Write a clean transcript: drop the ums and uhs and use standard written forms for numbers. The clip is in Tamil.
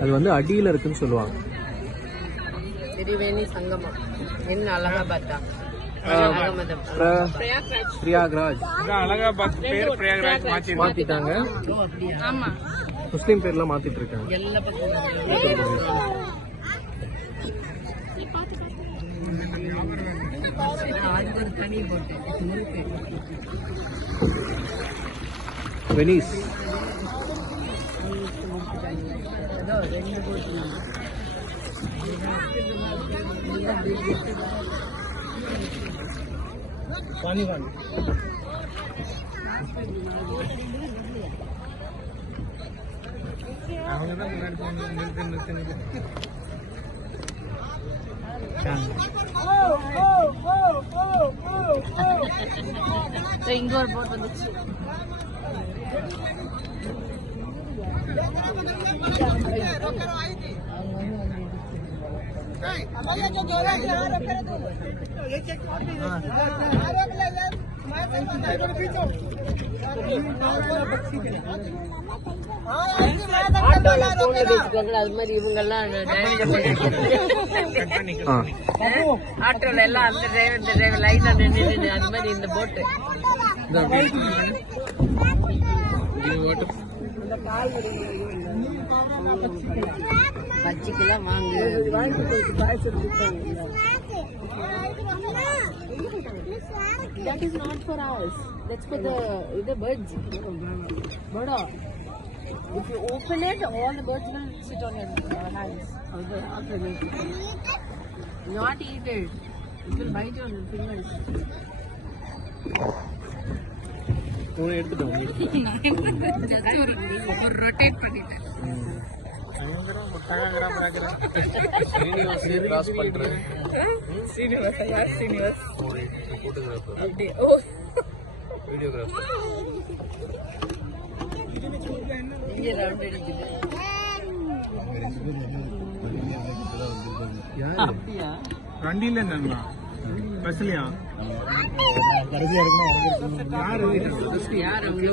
அது வந்து அடியில இருக்குன்னு சொல்லுவாங்க. திரிவேணி சங்கமம் என்ன அலகாபாத் தான். பிரயாக்ராஜ் அலகாபாத் பேர் பிரயாக்ராஜ் மாத்திட்டாங்க. ஆமா, முஸ்லீம் பேர்லாம் மாத்திட்டு இருக்காங்க. எல்லா பக்கம் தனி போட்டு வெனிஸ் ரெண்டு போட்டு இங்க ஒரு போட் வந்துச்சு. அது மாதிரி இவங்க எல்லாம் ஆட்டோல எல்லாம் அந்த டிரைவர் லைன்ல நின்று அது மாதிரி இந்த போட்டு பச்சிக்கெல்லாம் வாங்க. That is not for us. That's for the birds. Birdo. If you open it, all the birds will sit on your hands. Not eat it. It will bite your fingers. Rotate பண்ணிட்டு வண்டியில இருந்தாங்களா பஸ்லயா கடைசியா இருக்குன்னா யார் அவங்க